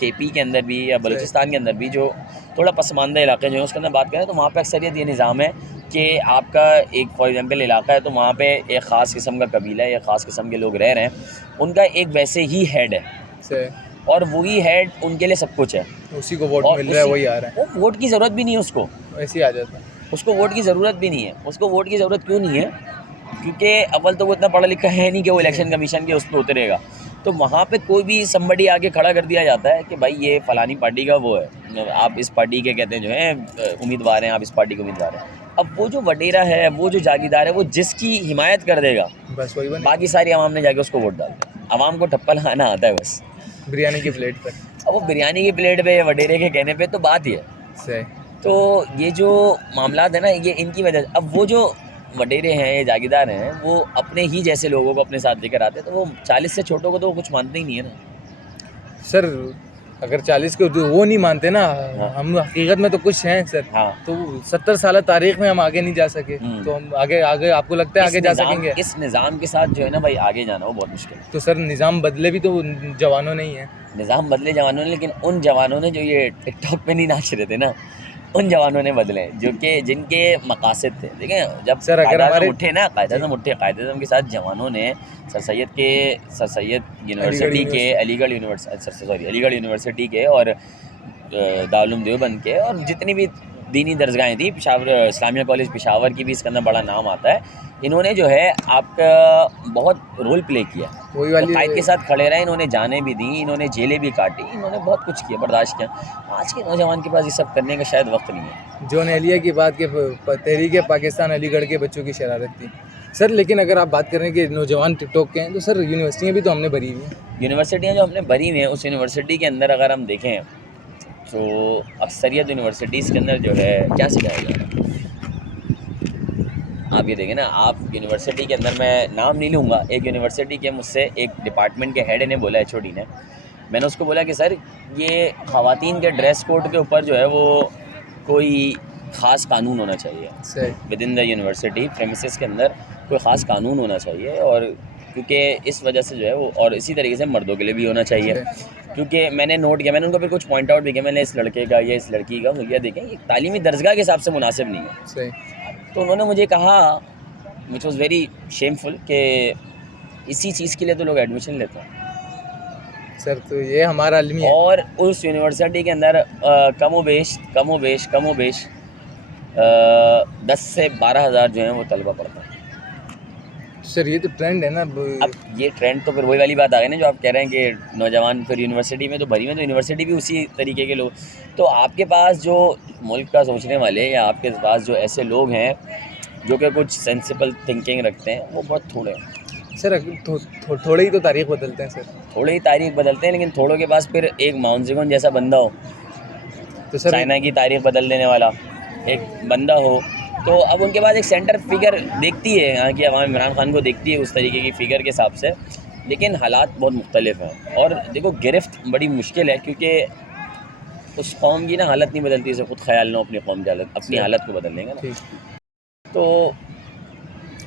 केपी के अंदर भी या बलूचिस्तान के अंदर भी जो थोड़ा पसमानदा इलाके जो हैं उसके अंदर बात करें, तो वहाँ पे अक्सरियत ये निज़ाम है कि आपका एक फॉर एग्जांपल इलाका है तो वहाँ पे एक ख़ास किस्म का कबीला है या ख़ास किस्म के लोग रह रहे हैं, उनका एक वैसे ही हेड है और वही हेड उनके लिए सब कुछ है, उसी को वोट मिल रहा है, वही आ रहा है। वो वोट की ज़रूरत भी नहीं है उसको, ऐसे ही आ जाता है। उसको वोट की ज़रूरत भी नहीं है। उसको वोट की ज़रूरत क्यों नहीं है? क्योंकि अव्वल तो वो इतना पढ़ा लिखा है नहीं कि वो इलेक्शन कमीशन के उस पर उतरेगा। तो वहाँ पे कोई भी समबडी आगे खड़ा कर दिया जाता है कि भाई ये फ़लानी पार्टी का वो है, आप इस पार्टी के कहते हैं जो है उम्मीदवार हैं, आप इस पार्टी के उम्मीदवार हैं। अब वो जो वडेरा है, वो जो जागीरदार है, वो जिसकी हिमायत कर देगा बस वही बने। बाकी सारी आवाम ने जाके उसको वोट डाल दिया। आवाम को ठप्पा लगाना आता है बस बिरयानी की प्लेट पर। अब वो बिरयानी की प्लेट पे या वडेरे के कहने पे तो बात ही है। सही। तो ये जो मामलात है ना, ये इनकी वजह से। अब वो जो वडेरे हैं या जागीरदार हैं वो अपने ही जैसे लोगों को अपने साथ लेकर आते हैं, तो वो 40 से छोटों को तो वो कुछ मानते ही नहीं है ना सर। अगर 40 को वो नहीं मानते ना, हाँ। हम हकीकत में तो कुछ हैं सर। हाँ। तो 70 साल तारीख में हम आगे नहीं जा सके, तो हम आगे आगे आपको लगता है आगे जा सकेंगे? इस निज़ाम के साथ जो है ना भाई आगे जाना वो बहुत मुश्किल है। तो सर निज़ाम बदले भी तो जवानों ने ही है। निज़ाम बदले जवानों ने, लेकिन उन जवानों ने जो ये टिकटॉक पे नहीं नाच रहे थे ना, उन जवानों ने बदले जो कि जिनके मकासद थे। देखें, जब सर अगर हमारे कायद-ए-आज़म के साथ जवानों ने सर सैयद यूनिवर्सिटी के, अलीगढ़ यूनिवर्सिटी के और दारुल उलूम देवबंद के और जितनी भी दीनी दरगाहें थी, पेशावर इस्लामिया कॉलेज पेशावर की भी इसके अंदर बड़ा नाम आता है। इन्होंने जो है आपका बहुत रोल प्ले किया, वही वाली कायद के साथ खड़े रहे, इन्होंने जानें भी दी, इन्होंने जेलें भी काटी, इन्होंने बहुत कुछ किया, बर्दाश्त किया। आज के नौजवान के पास ये सब करने का शायद वक्त नहीं है। जॉन एलिया की बात के तहरीक पाकिस्तान अलीगढ़ के बच्चों की शरारत थी सर। लेकिन अगर आप बात करें कि नौजवान टिकटॉक के हैं, तो सर यूनिवर्सिटियाँ भी तो हमने भरी हुई हैं। यूनिवर्सिटियाँ जो हमने भरी हुई हैं, उस यूनिवर्सिटी के अंदर अगर हम देखें तो अक्सरियत यूनिवर्सिटीज़ के अंदर जो है क्या सिखाया जा रहा है, आप ये देखें ना। आप यूनिवर्सिटी के अंदर, मैं नाम नहीं लूँगा, एक यूनिवर्सिटी के मुझसे एक डिपार्टमेंट के हेड ने बोला, HOD ने, मैंने उसको बोला कि सर ये ख़वातीन के ड्रेस कोड के ऊपर जो है वो कोई ख़ास कानून होना चाहिए with in the university premises के अंदर, कोई ख़ास कानून होना चाहिए। और क्योंकि इस वजह से जो है वो, और इसी तरीके से मर्दों के लिए भी होना चाहिए। क्योंकि मैंने नोट किया, मैंने उनको फिर कुछ पॉइंट आउट भी किया, मैंने इस लड़के का या इस लड़की का हुलिया देखें, ये तालीमी दर्जगा के हिसाब से मुनासिब नहीं है। सही। तो उन्होंने मुझे कहा, विच वॉज़ वेरी शेमफुल, कि इसी चीज़ के लिए तो लोग एडमिशन लेते हैं सर। तो ये हमारा अलमी है। और उस यूनिवर्सिटी के अंदर कमो बेश 10 से 12 हज़ार जो हैं वो तलबा पढ़ता है। सर ये तो ट्रेंड है ना। अब ये ट्रेंड तो फिर वही वाली बात आ गई ना, जो आप कह रहे हैं कि नौजवान फिर यूनिवर्सिटी में तो भरी में, तो यूनिवर्सिटी भी उसी तरीके के लोग। तो आपके पास जो मुल्क का सोचने वाले या आपके पास जो ऐसे लोग हैं जो कि कुछ सेंसिबल थिंकिंग रखते हैं, वो बहुत थोड़े हैं सर। थोड़े ही तो तारीख बदलते हैं सर। थोड़े ही तारीख बदलते हैं, लेकिन थोड़ों के पास फिर एक माउंट ज़ेगुन जैसा बंदा हो, तो सर चाइना की तारीख बदल देने वाला एक बंदा हो, तो अब उनके पास एक सेंटर फिगर देखती है, यहाँ की अवाम इमरान खान को देखती है उस तरीके की फ़िगर के हिसाब से। लेकिन हालात बहुत मुख्तलिफ हैं और देखो गिरफ्त बड़ी मुश्किल है, क्योंकि उस कौम की ना हालत नहीं बदलती, इसे खुद ख्याल ना अपनी कौम की हालत, अपनी हालत को बदल लेंगे ना। तो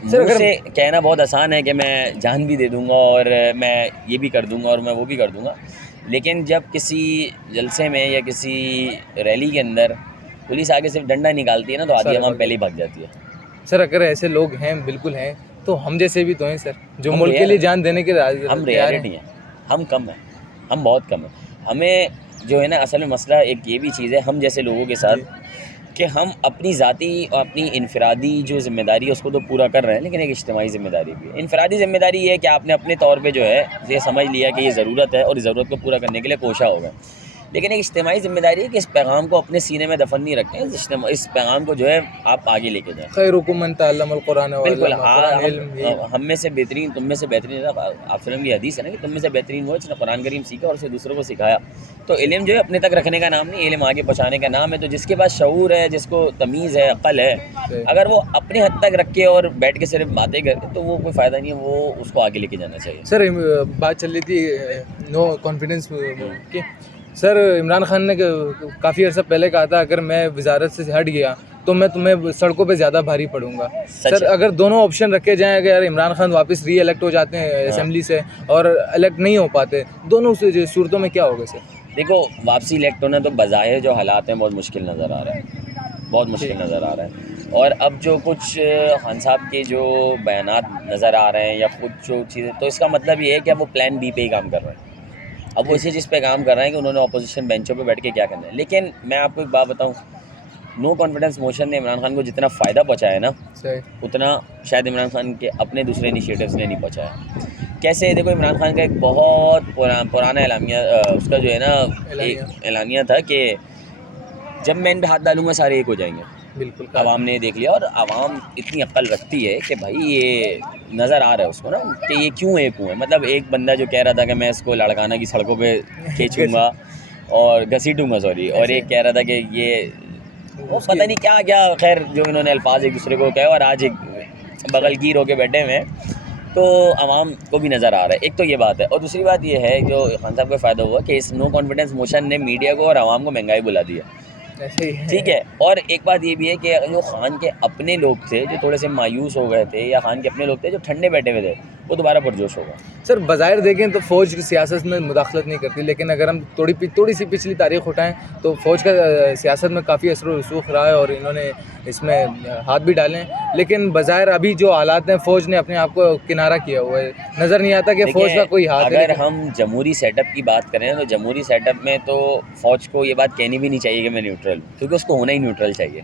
मुँह से कहना बहुत आसान है कि मैं जान भी दे दूँगा और मैं ये भी कर दूँगा और मैं वो भी कर दूँगा, लेकिन जब किसी जलसे में या किसी रैली के अंदर पुलिस आगे सिर्फ डंडा निकालती है ना, तो आधी आवाम पहले ही भाग जाती है। सर अगर ऐसे लोग हैं, बिल्कुल हैं, तो हम जैसे भी तो हैं सर, जो मुल्क के लिए जान देने के हम रियलिटी हैं, हम कम हैं, हम बहुत कम हैं। हमें जो है ना असल में मसला एक ये भी चीज़ है हम जैसे लोगों के साथ, कि हम अपनी ज़ाती और अपनी इनफरादी जो ज़िम्मेदारी है उसको तो पूरा कर रहे हैं, लेकिन एक इज्तिमाई ज़िम्मेदारी भी है। इनफरादी ज़िम्मेदारी ये है कि आपने अपने तौर पे जो है ये समझ लिया कि ये ज़रूरत है और इस ज़रूरत को पूरा करने के लिए कोशा होगा। लेकिन एक इज्तिमाई जिम्मेदारी है कि इस पैगाम को अपने सीने में दफन नहीं रखें, इस पैगाम को जो है आप आगे लेके जाएं। खैरुकुम मन तअल्लमल कुरान व बिल्कुल, अल्लमा, कुरान इल्म हम में से बेहतरीन, तुम में से बेहतरीन, आप वसल्लम की हदीस है ना कि तुम में से बेहतरीन वो है जिसने कुरान करीम सीखा और उसे दूसरों को सिखाया। तो इल्म जो है अपने तक रखने का नाम नहीं, इल्म आगे पहुँचाने का नाम है। तो जिसके पास शऊर है, जिसको तमीज़ है, अक्ल है, अगर वो अपने हद तक रख के और बैठ के सिर्फ बातें करे तो वो कोई फ़ायदा नहीं है, वो उसको आगे लेके जाना चाहिए। सर बात चल रही थी नो कॉन्फिडेंस की। सर इमरान खान ने काफ़ी अर्सा पहले कहा था अगर मैं वजारत से हट गया तो मैं तुम्हें सड़कों पे ज़्यादा भारी पड़ूंगा। सर अगर दोनों ऑप्शन रखे जाएं, अगर इमरान खान वापस री इलेक्ट हो जाते हैं असेंबली से और इलेक्ट नहीं हो पाते, दोनों सूरतों में क्या होगा सर? देखो, वापसी इलेक्ट होना तो बज़ाहिर जो हालात हैं बहुत मुश्किल नज़र आ रहा है, बहुत मुश्किल नज़र आ रहा है। और अब जो कुछ खान साहब के जो बयानात नज़र आ रहे हैं या कुछ जो चीज़ें, तो इसका मतलब ये है कि अब वो प्लान बी पे ही काम कर रहे हैं। अब वो इसी चीज़ पे काम कर रहे हैं कि उन्होंने अपोजिशन बेंचों पे बैठ के क्या करना है। लेकिन मैं आपको एक बात बताऊं, नो कॉन्फिडेंस मोशन ने इमरान खान को जितना फ़ायदा पहुंचाया ना, उतना शायद इमरान खान के अपने दूसरे इनिशिएटिव्स ने नहीं पहुंचाया। कैसे? देखो, इमरान खान का एक बहुत पुराना एलानिया, उसका जो है ना एक एलानिया था कि जब मैं इन पे हाथ डालूंगा सारे एक हो जाएंगे। बिल्कुल, आवाम ने देख लिया और आवाम इतनी अक्ल रखती है कि भाई ये नज़र आ रहा है उसको ना कि ये क्यों एक हुआ है। मतलब एक बंदा जो कह रहा था कि मैं इसको लड़काना की सड़कों पे खींचूंगा और घसीटूंगा, सॉरी, और एक कह रहा था कि ये वो पता नहीं क्या क्या, खैर जो इन्होंने अल्फाज एक दूसरे को कहे, और आज एक बगल गिर होके बैठे हुए हैं। तो आवाम को भी नज़र आ रहा है, एक तो ये बात है। और दूसरी बात ये है जो खान साहब को फ़ायदा हुआ कि इस नो कॉन्फिडेंस मोशन ने मीडिया को और आवाम को महंगाई बुला दिया, ठीक है। और एक बात ये भी है कि जो खान के अपने लोग थे जो थोड़े से मायूस हो गए थे, या खान के अपने लोग थे जो ठंडे बैठे हुए थे, वो दोबारा पुरजोश होगा। सर बज़ाहिर देखें तो फ़ौज की सियासत में मुदाखलत नहीं करती, लेकिन अगर हम थोड़ी सी पिछली तारीख उठाएं तो फ़ौज का सियासत में काफ़ी असर व रसूख रहा है और इन्होंने इसमें हाथ भी डाले हैं। लेकिन बज़ाहिर अभी जो हालात हैं, फ़ौज ने अपने आप को किनारा किया हुआ है, नज़र नहीं आता कि फ़ौज का कोई हाथ है। अगर हम जमहूरी सेटअप की बात करें तो जमहूरी सेटअप में तो फ़ौज को ये बात कहनी भी नहीं चाहिए कि मैं न्यूट्रल हूँ, क्योंकि उसको होना ही न्यूट्रल चाहिए।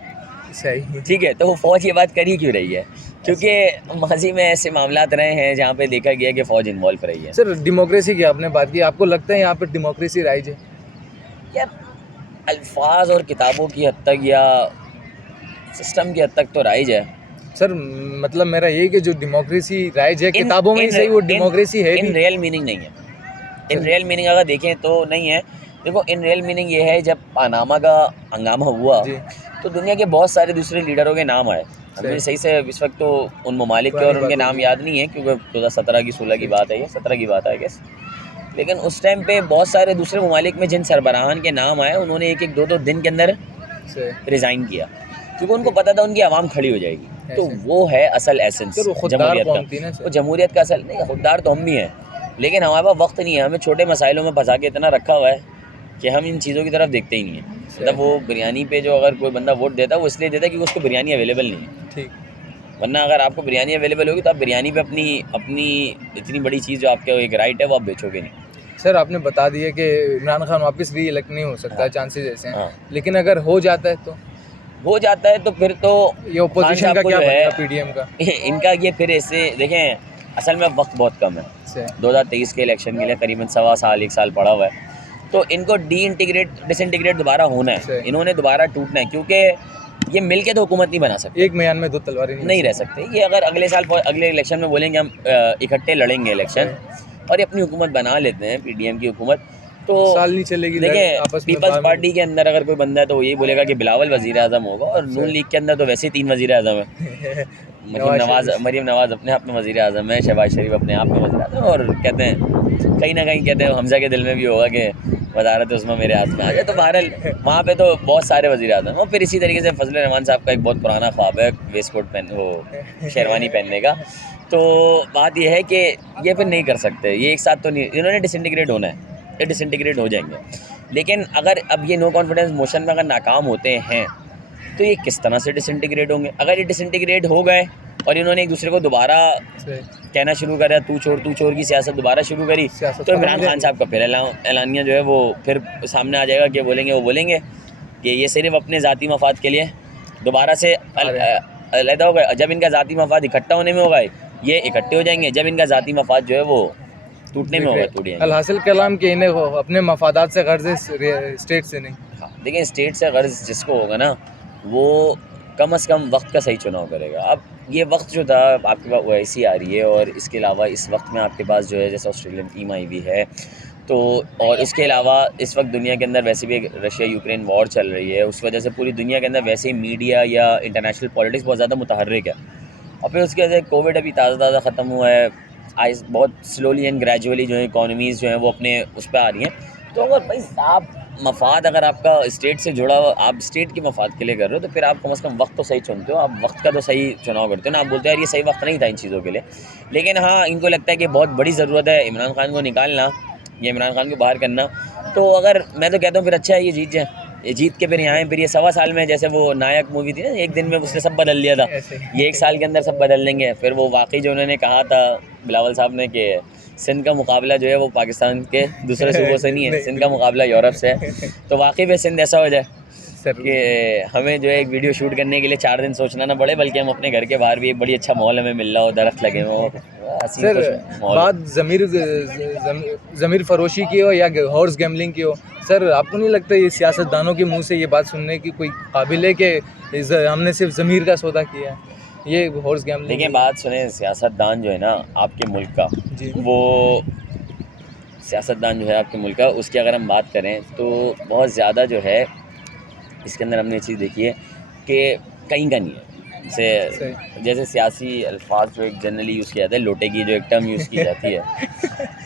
सही, ठीक है, तो वो फ़ौज ये बात कर ही क्यों रही है? क्योंकि माजी में ऐसे मामलात रहे हैं जहाँ पे देखा गया कि फ़ौज इन्वॉल्व रही है। सर डेमोक्रेसी की आपने बात की, आपको लगता है यहाँ पर डेमोक्रेसी राइज है? यार, अल्फाज और किताबों की हद तक या सिस्टम की हद तक तो राइज है सर। मतलब मेरा यही कि जो डेमोक्रेसी राइज है किताबों में ही सही, वो डेमोक्रेसी है इन रियल मीनिंग नहीं है। इन रियल मीनिंग अगर देखें तो नहीं है। देखो, इन रियल मीनिंग ये है, जब पानामा का हंगामा हुआ तो दुनिया के बहुत सारे दूसरे लीडरों के नाम आए। हमें सही से इस वक्त तो उन ममालिक के और उनके नाम याद नहीं है, क्योंकि 2017 की 16 की बात है, ये 17 की बात है आई गेस। लेकिन उस टाइम पे बहुत सारे दूसरे ममालिक में जिन सरबराहान के नाम आए, उन्होंने एक एक दो दो दिन के अंदर रिज़ाइन किया, क्योंकि उनको पता था उनकी आवाम खड़ी हो जाएगी। तो वो है असल एसेंस जमहूरियत का। वो जमहूरियत का असल नहीं, खुददार तो हम भी हैं, लेकिन हमारे पास वक्त नहीं है। हमें छोटे मसाइलों में फंसा के इतना रखा हुआ है कि हम इन चीज़ों की तरफ देखते ही नहीं हैं। मतलब वो बिरयानी पे जो अगर कोई बंदा वोट देता है, वो इसलिए देता है कि उसको बिरयानी अवेलेबल नहीं है, ठीक। वरना अगर आपको बिरयानी अवेलेबल होगी तो आप बिरयानी पे अपनी इतनी बड़ी चीज़ जो आपके एक राइट है वो आप बेचोगे नहीं। सर आपने बता दिया कि इमरान खान वापस री इलेक्ट नहीं हो सकता, चांसेस ऐसे हैं, लेकिन अगर हो जाता है तो फिर तो ये ओपोजिशन का क्या बनेगा, पीडीएम का? इनका ये फिर ऐसे देखें, असल में वक्त बहुत कम है। 2023 के इलेक्शन के लिए करीबन 1.25 साल 1 साल पड़ा हुआ है। तो इनको डिसइंटीग्रेट दोबारा होना है, इन्होंने दोबारा टूटना है, क्योंकि ये मिल के तो हुकूमत नहीं बना सकते। एक म्यान में दो तलवारें नहीं रह सकते। ये अगर अगले इलेक्शन में बोलेंगे हम इकट्ठे लड़ेंगे इलेक्शन और ये अपनी हुकूमत बना लेते हैं, पीडीएम की हुकूमत, तो साल नहीं चलेगी। देखिए, पीपल्स पार्टी के अंदर अगर कोई बंदा है तो वो यही बोलेगा कि बिलावल वज़ीर आज़म होगा, और नून लीग के अंदर तो वैसे ही 3 वज़ीर आज़म है। मरीम नवाज़ अपने आप में वज़ीर आज़म है, शहबाज शरीफ अपने आप में वज़ीर आज़म, और कहते हैं कहीं ना कहीं कहते हैं हमज़ा के दिल में भी होगा कि वज़ारत उस्मा मेरे हाथ में आ जाए। तो बहरहाल वहाँ पे तो बहुत सारे वज़ीर आज़म। और फिर इसी तरीके से फजल रहमान साहब का एक बहुत पुराना ख्वाब है वेस्ट कोट शेरवानी पहनने का। तो बात यह है कि ये फिर नहीं कर सकते, ये एक साथ तो नहीं, इन्होंने डिसइंटीग्रेट होना है, ये डिसइंटीग्रेट हो जाएंगे। लेकिन अगर अब ये नो कॉन्फिडेंस मोशन में अगर नाकाम होते हैं तो ये किस तरह से डिसइंटीग्रेट होंगे? अगर ये डिसइंटीग्रेट हो गए और इन्होंने एक दूसरे को दोबारा कहना शुरू करा, तू चोर की सियासत दोबारा शुरू करी, तो इमरान खान साहब का फिर एलानिया जो है वो फिर सामने आ जाएगा कि बोलेंगे कि ये सिर्फ अपने ज़ाती मफाद के लिए दोबारा से अलहदा हो गए। जब इनका ज़ाती मफाद इकट्ठा होने में होगा, ये इकट्ठे हो जाएंगे, जब इनका ज़ाती मफाद जो है वो टूटने में होगा, टूट जाएंगे। अलहासिल कलाम के इन्हें अपने मफादात से गर्ज स्टेट से नहीं। हाँ, देखिए स्टेट से गर्ज जिसको होगा ना वो कम से कम वक्त का सही चुनाव करेगा। अब ये वक्त जो था आपके पास ओआईसी आ रही है और इसके अलावा इस वक्त में आपके पास जो है जैसे ऑस्ट्रेलियन टीम आई हुई है तो, और इसके अलावा इस वक्त दुनिया के अंदर वैसे भी रशिया यूक्रेन वॉर चल रही है, उस वजह से पूरी दुनिया के अंदर वैसे ही मीडिया या इंटरनेशनल पॉलिटिक्स बहुत ज़्यादा मुतहर्रिक है। और फिर उसकी वजह से कोविड अभी ताज़ा ख़त्म हुआ है, आज बहुत स्लोली एंड ग्रेजुअली जो है इकॉनमीज़ जो हैं वो अपने उस पर आ रही हैं। तो अगर भाई आप मफाद अगर आपका स्टेट से जुड़ा हुआ, आप स्टेट के मफाद के लिए कर रहे हो तो फिर आप कम से कम वक्त तो सही चुनते हो, आप वक्त का तो सही चुनाव करते हो ना। आप बोलते हो यार ये सही वक्त नहीं था इन चीज़ों के लिए, लेकिन हाँ इनको लगता है कि बहुत बड़ी ज़रूरत है इमरान खान को निकालना या इमरान खान को बाहर करना। तो अगर मैं तो कहता हूँ फिर अच्छा है ये जीत जाए, ये जीत के फिर यहाँ फिर ये 1.25 साल में जैसे वो नायक मूवी थी ना, एक दिन में उसने सब बदल दिया था, ये 1 साल के अंदर सब बदल देंगे। फिर वो वाकई जो उन्होंने कहा था बिलावल साहब ने कि सिंध का मुकाबला जो है वो पाकिस्तान के दूसरे सूबों से नहीं है, सिंध का मुकाबला यूरोप से है। तो वाकई में सिंध ऐसा हो जाए कि हमें जो है एक वीडियो शूट करने के लिए 4 दिन सोचना ना पड़े, बल्कि हम अपने घर के बाहर भी एक बड़ी अच्छा माहौल हमें मिल रहा हो, दरख्त लगे हो, सर बात ज़मीर फरोशी की हो या हॉर्स गैम्बलिंग की हो, सर आपको नहीं लगता ये सियासतदानों के मुंह से ये बात सुनने की कोई काबिल है कि हमने सिर्फ ज़मीर का सौदा किया है, ये हॉर्स गैम्बलिंग? देखिए बात सुने, सियासतदान जो है ना आपके मुल्क का जी, वो सियासतदान जो है आपके मुल्क का, उसकी अगर हम बात करें तो बहुत ज़्यादा जो है इसके अंदर हमने चीज़ देखी है कि कहीं का नहीं है। जैसे सियासी अल्फाज जो एक जनरली यूज़ किया जाता है, लोटे की जो एक टर्म यूज़ की जाती है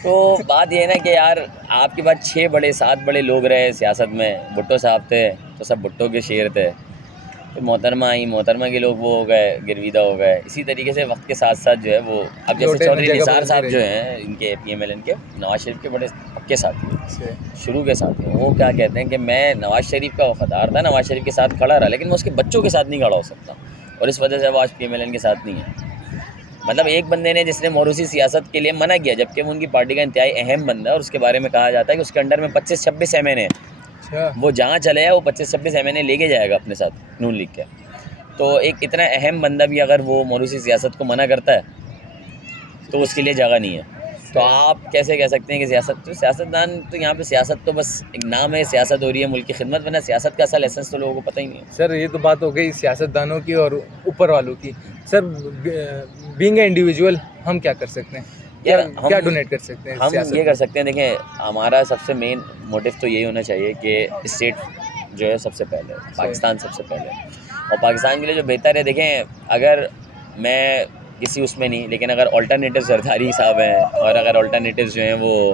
तो बात ये है ना कि यार आपके पास 6 बड़े 7 बड़े लोग रहे सियासत में, भुट्टो साहब थे तो सब भुट्टो के शेर थे, तो मोहतरमा आई, मोहतरमा के लोग वो हो गए, गिरविदा हो गए। इसी तरीके से वक्त के साथ साथ जो है वो अब जैसे चौधरी निसार साहब जो हैं इनके PMLN के नवाज शरीफ के बड़े पक्के साथी शुरू के साथी, वो क्या कहते हैं कि मैं नवाज शरीफ का वफादार था, नवाज शरीफ के साथ खड़ा रहा, लेकिन मैं उसके बच्चों के साथ नहीं खड़ा हो सकता, और इस वजह से वो आज PMLN के साथ नहीं है। मतलब एक बंदे ने जिसने मोरूसी सियासत के लिए मना किया, जबकि वो उनकी पार्टी का इंतहाई अहम बंदा है और उसके बारे में कहा जाता है कि उसके अंडर में 25-26 MNA है, वो जहाँ चले जाए वो 25-26 MNA लेके जाएगा अपने साथ नून लीग के। तो एक इतना अहम बंदा भी अगर वो मोरूसी सियासत को मना करता है तो उसके लिए जगह नहीं है। तो आप कैसे कह सकते हैं कि सियासतदान तो यहाँ पे सियासत तो बस एक नाम है, सियासत हो रही है मुल्क की खिदमत, वरना सियासत का असल एसेंस तो लोगों को पता ही नहीं है। सर ये तो बात हो गई सियासतदानों की और ऊपर वालों की। सर बीइंग ए इंडिविजुअल हम क्या कर सकते हैं, क्या डोनेट कर सकते हैं? हम ये कर सकते हैं, देखें हमारा सबसे मेन मोटिव तो यही होना चाहिए कि स्टेट जो है सबसे पहले, पाकिस्तान सबसे पहले, और पाकिस्तान के लिए जो बेहतर है। देखें अगर मैं किसी उसमें नहीं, लेकिन अगर अल्टरनेटिव जरदारी साहब हैं और अगर अल्टरनेटिव जो हैं वो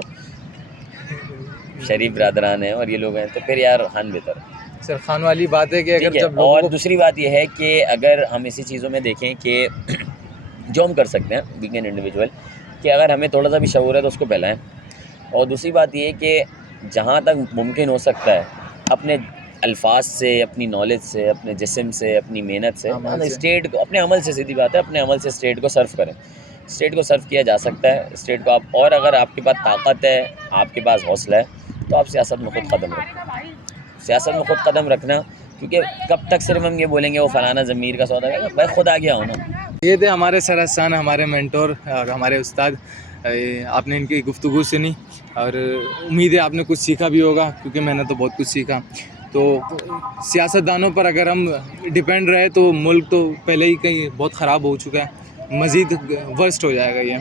शरीफ बरदरान हैं और ये लोग हैं तो फिर यार खान बेहतर है। सर खान वाली बात है कि अगर जब और दूसरी बात यह है कि अगर हम इसी चीज़ों में देखें कि जो हम कर सकते हैं बीइंग एन इंडिविजुअल, कि अगर हमें थोड़ा सा भी शऊर है तो उसको फैलाएं, और दूसरी बात ये है कि जहाँ तक मुमकिन हो सकता है अपने अल्फाज से, अपनी नॉलेज से, अपने जिस्म से, अपनी मेहनत से स्टेट को, अपने अमल से, सीधी बात है, अपने अमल से स्टेट को सर्व करें। स्टेट को सर्व किया जा सकता है, स्टेट को आप, और अगर आपके पास ताकत है, आपके पास हौसला है तो आप सियासत में खुद कदम रखना, सियासत में खुद कदम रखना, क्योंकि कब तक सिर्फ हम ये बोलेंगे वो फलाना ज़मीर का सौदा है, भाई खुद आ गया हो ना। ये थे हमारे सरहसान, हमारे मेंटोर और हमारे उस्ताद। आपने इनकी गुफ्तगू सुनी और उम्मीद है आपने कुछ सीखा भी होगा, क्योंकि मैंने तो बहुत कुछ सीखा। तो सियासतदानों पर अगर हम डिपेंड रहे तो मुल्क तो पहले ही कहीं बहुत ख़राब हो चुका है, मज़ीद वर्स्ट हो जाएगा ये।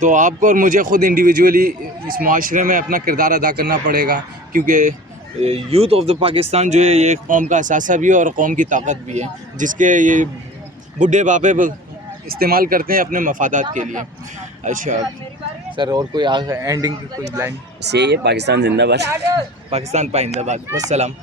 तो आपको और मुझे ख़ुद इंडिविजुअली इस माशरे में अपना किरदार अदा करना पड़ेगा, क्योंकि यूथ ऑफ द पाकिस्तान जो है ये कौम का असासा भी है और कौम की ताकत भी है, जिसके ये बुढ़े बापे इस्तेमाल करते हैं अपने मफादात के लिए। अच्छा सर, और कोई एंडिंग कोई लाइन? से ये पाकिस्तान जिंदाबाद, पाकिस्तान पाइंदाबाद, वस्सलाम।